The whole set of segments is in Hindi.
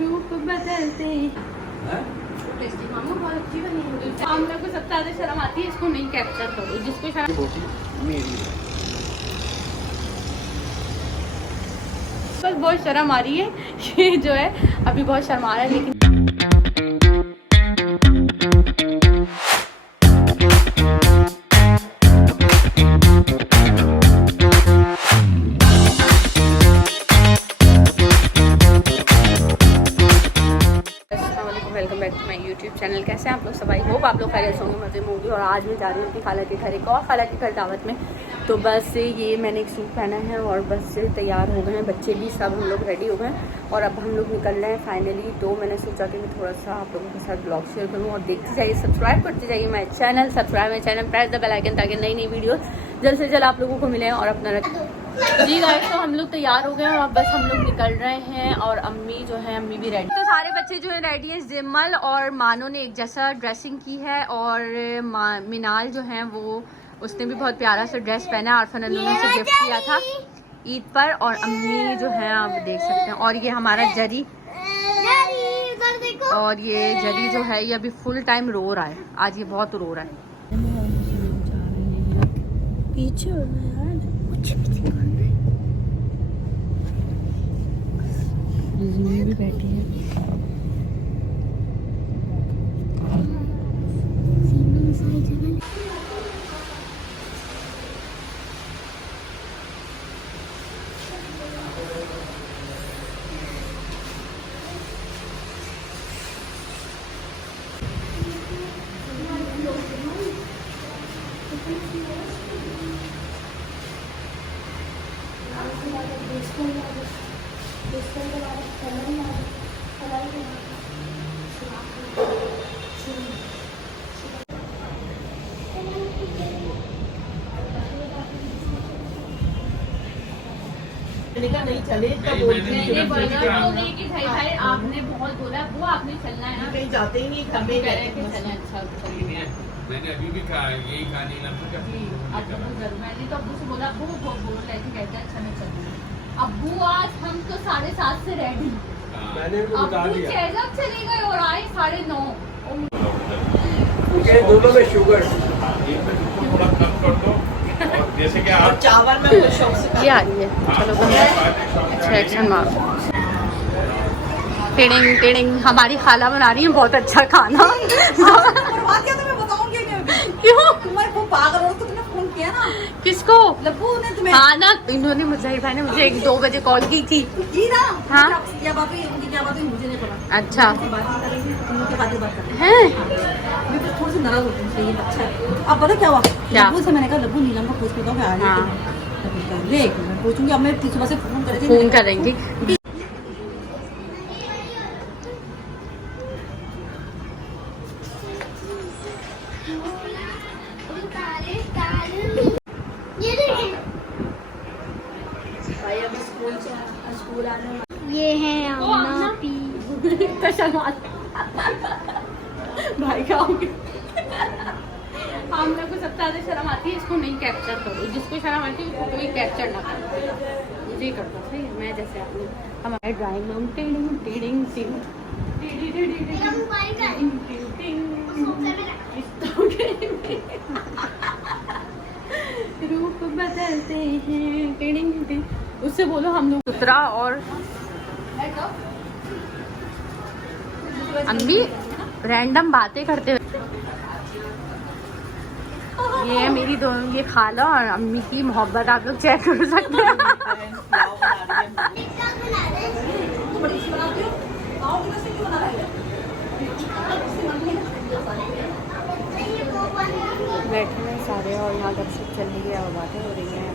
रूप बदलते टेस्टी मामू बहुत अच्छी बनी है। हम लोग को सबसे ज्यादा शर्म आती है इसको नहीं कैप्चर करो, जिसको शर्म बस बहुत शर्म आ रही है। ये जो है अभी बहुत शर्म आ रहा है, लेकिन welcome back to my YouTube channel. कैसे हैं आप लोग? सब आई होप आप लोग खैरियत होंगे, मज़े में होंगे। और आज मैं जा रही हूँ अपनी खाला के घर, एक और खाला के घर दावत में। तो बस ये मैंने एक सूट पहना है और बस तैयार हो गए हैं, बच्चे भी सब हम लोग रेडी हो गए हैं और अब हम लोग निकल रहे हैं फाइनली। तो मैंने सोचा कि मैं थोड़ा सा आप लोगों के साथ ब्लॉग शेयर करूँ और देखते जाइए, सब्सक्राइब करते जाइए my channel, subscribe my channel, press the bell icon ताकि नई नई वीडियो जल्द से जल्द आप लोगों को मिले। और अपना जी गाइस, तो हम लोग तैयार हो गए हैं और बस हम लोग निकल रहे हैं और अम्मी जो है अम्मी भी रेडी। तो सारे बच्चे जो है रेडी हैं। जिमल और मानो ने एक जैसा ड्रेसिंग की है और मिनाल जो है वो उसने भी बहुत प्यारा सा ड्रेस पहना है। आरफन ने उसे गिफ्ट किया था ईद पर। और अम्मी जो है आप देख सकते हैं। और ये हमारा जरी, और ये जरी जो है ये अभी फुल टाइम रो रहा है, आज ये बहुत रो रहा है। पीछे भी बैठी है। नहीं चले तो बोल कि भाई आपने बहुत बोला वो आपने चलना है ना, कहीं जाते ही नहीं, घर में चलना। अच्छा मैंने अभी भी कहा यही कहानी ना मैंने तो अब्बू से बोला, अब्बू वो बोल रहे थे कहते अच्छा मैं चलूँगा। अब्बू आज हम तो 7:30 से रेडी, मैंने भी बता अब्बू दिया। चेज़अप चले गए और आए 9:30। दोनों में शुगर थोड़ा कम कर दो, और जैसे कि आप चावल में शौक से ये आ रही है। चलो अच्छा एक्शन मारो। टिडिंग टिडिंग हमारी खाला बना रही है बहुत अच्छा खाना। क्यों? किसको? लब्बू ने तुम्हें हाँ ना, इन्होंने मुझे भाई ने मुझे 1-2 बजे कॉल की थी ना। हाँ क्या बात हुई, उनकी क्या बात हुई मुझे नहीं पता। अच्छा बात करेंगे है। मैं तो थोड़ी सी नाराज होती हूँ, ये अच्छा है। अब पता क्या हुआ, क्या? लब्बू से मैंने कहा लब्बू नीलम को पूछ के दो आ रही है। ले मैं पूछूंगी, अब मैं सुबह से फोन करेंगे, फोन करेंगी। ये है आमना पी। भाई का हो गया। हम लोग को सबसे ज्यादा शर्म आती है इसको नहीं कैप्चर करो, जिसको शर्म आती है उसको कोई कैप्चर ना करो। मुझे ही करता सही है, मैं जैसे आपने हमारे drawing room tiding tiding tiding रूप बदलते हैं टिडिंग टिडिंग। उससे बोलो हम लोग उतरा और अम्मी रैंडम बातें करते हुए। ये है मेरी दोनों, ये खाला और अम्मी की मोहब्बत आप लोग चेक कर सकते हैं। बैठे हैं सारे और यहाँ तक सब चल रही है और बातें हो रही हैं।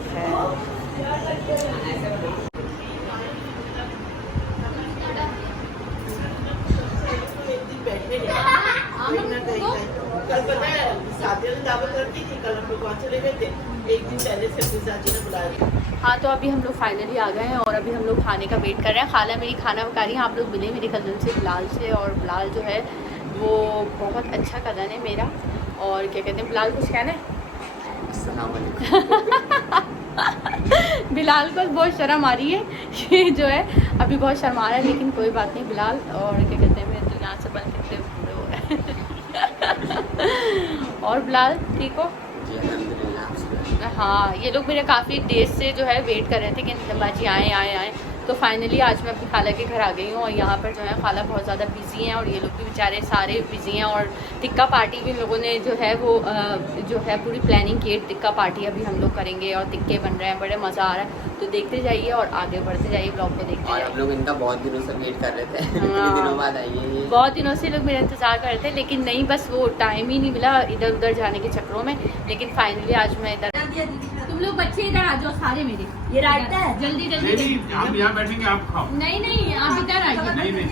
कल पता है शादी में दावत करती थी, कल हम लोग वहाँ चले गए थे, एक दिन पहले से अपनी चाची ने बुलाया। हाँ तो अभी हम लोग फाइनली आ गए हैं और अभी हम लोग खाने का वेट कर रहे हैं। खाला मेरी खाना पका रही है। आप लोग मिले मेरे कज़न से बिलाल से, और बिलाल जो है वो बहुत अच्छा कज़न है मेरा। और क्या कहते हैं बिलाल, कुछ कहना है? अस्सलाम वालेकुम। बिलाल को बहुत शर्म आ रही है, ये जो है अभी बहुत शर्मा रहा है, लेकिन कोई बात नहीं बिलाल। और क्या कहते हैं, मैं तो यहाँ से बन कितने बूढ़े हो रहे हैं। और बिलाल ठीक हो? हाँ, ये लोग मेरे काफ़ी देर से जो है वेट कर रहे थे कि बाजी आए आए आए। तो फाइनली आज मैं अपनी खाला के घर आ गई हूँ और यहाँ पर जो है खाला बहुत ज़्यादा बिजी हैं और ये लोग भी बेचारे सारे बिजी हैं। और टिक्का पार्टी भी लोगों ने जो है वो जो है पूरी प्लानिंग की है। टिक्का पार्टी अभी हम लोग करेंगे और टिक्के बन रहे हैं, बड़े मज़ा आ रहा है। तो देखते जाइए और आगे बढ़ते जाइए, ब्लॉग को देखते और जाइए। हम लोग इनका बहुत दिनों से वेट कर रहे थे। कितने दिनों बाद आई है ये। बहुत दिनों से लोग मेरा इंतज़ार कर रहे थे, लेकिन नहीं, बस वो टाइम ही नहीं मिला इधर उधर जाने के चक्करों में। लेकिन फाइनली आज मैं इधर, तुम लोग बच्चे इधर आ जाओ सारे मेरे, ये रायता है, जल्दी जल्दी। हम यहाँ बैठेंगे, आप खाओ। नहीं नहीं, आप इधर आइए। नहीं नहीं,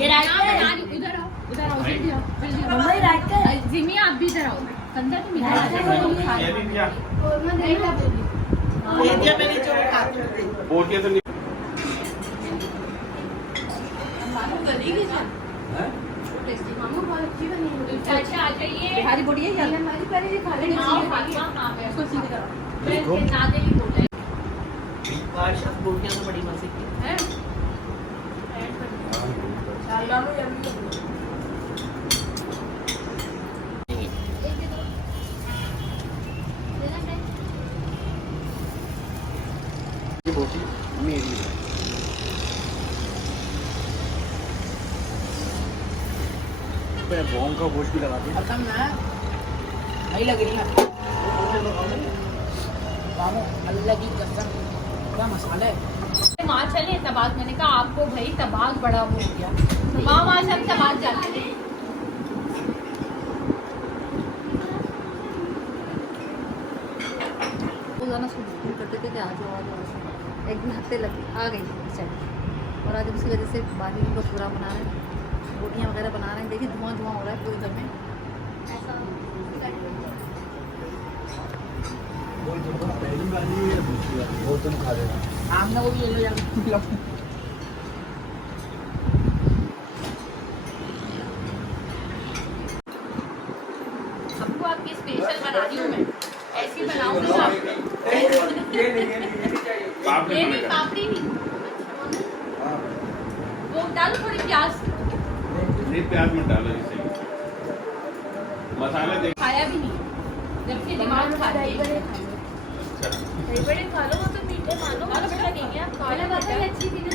ये रायता है, इधर आओ, इधर आओ, जल्दी आओ, जल्दी आओ। मम्मी रायता है, जिमी आप भी इधर आओ। अंदर तो मिला है। ये भी दिया। दे दिया मैंने जो खाते थे। बोटियाँ तो नहीं। अच्छा आ जाइए, बिहारी बोलिए हमारी पहले खा लेंगे। बादशाह बोटियाँ तो बड़ी मजे की हैं? ये बोटी मेरी है। बॉन्ग का गोश्त भी लगा दिया। खत्म ना नहीं लग रही है अल्लाह की कसम, क्या मसाला है। माँ चले तबाग, मैंने कहा आपको भाई तबाग बड़ा वो हो गया। माँ वहाँ से हम तबाग जाते थे। रोजाना स्कूल करते थे कि आ जाओ आ जाओ। एक दिन हफ्ते लगे आ गई चल, और आज उसकी वजह से बाद में उनको पूरा बना रहे हैं, रोटियाँ वगैरह बना रहे हैं। देखिए धुआं धुआं हो रहा है पूरे घर में। पहली वाली वो तुम खा लेना। आम ना वो भी ले लो यार। सबको आपकी स्पेशल बना रही हूँ मैं, ऐसी बनाऊंगी तो आपको। पापड़ी ये नहीं, बनेगा। पापड़ी नहीं, वो डालो थोड़ी प्याज। नहीं, प्याज मत डालो इसे। मसाला देख। खाया भी नहीं, जबकि दिमाग खा रही है। अच्छा, बड़े खा लो, वो तो मीठे खा लो, वाला बड़ा नहीं है। खाना बात है अच्छी थी ना,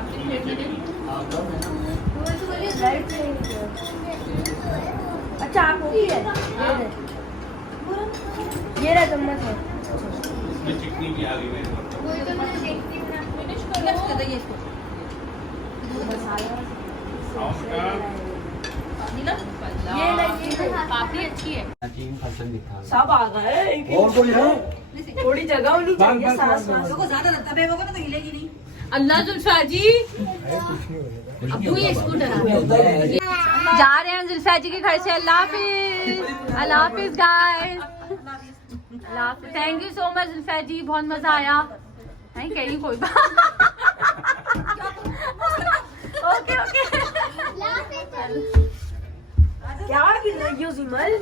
अपनी प्लेट में नहीं। अच्छा आप होगी है ये रहा चम्मच है। इसमें चिकनी भी आ गई मेरे पास। फिनिश कर दो। इसको उसका ये काफी अच्छी है। 3% दिखा। सब आ गए। और कोई है? थोड़ी जगह होनी चाहिए सास बस। को ज्यादा लगता है होगा ना तो हिलेगी नहीं। अल्लाह जुल्फा जी, अब ये इसको जा रहे हैं जुल्फा जी के घर से। अल्लाह हाफिज, अल्लाह हाफिज गाइस, अल्लाह हाफिज। Thank you so much Zulfa ji, बहुत मजा आया। नहीं कह रही कोई बात। Okay okay. क्या गिर रही हो सिमल?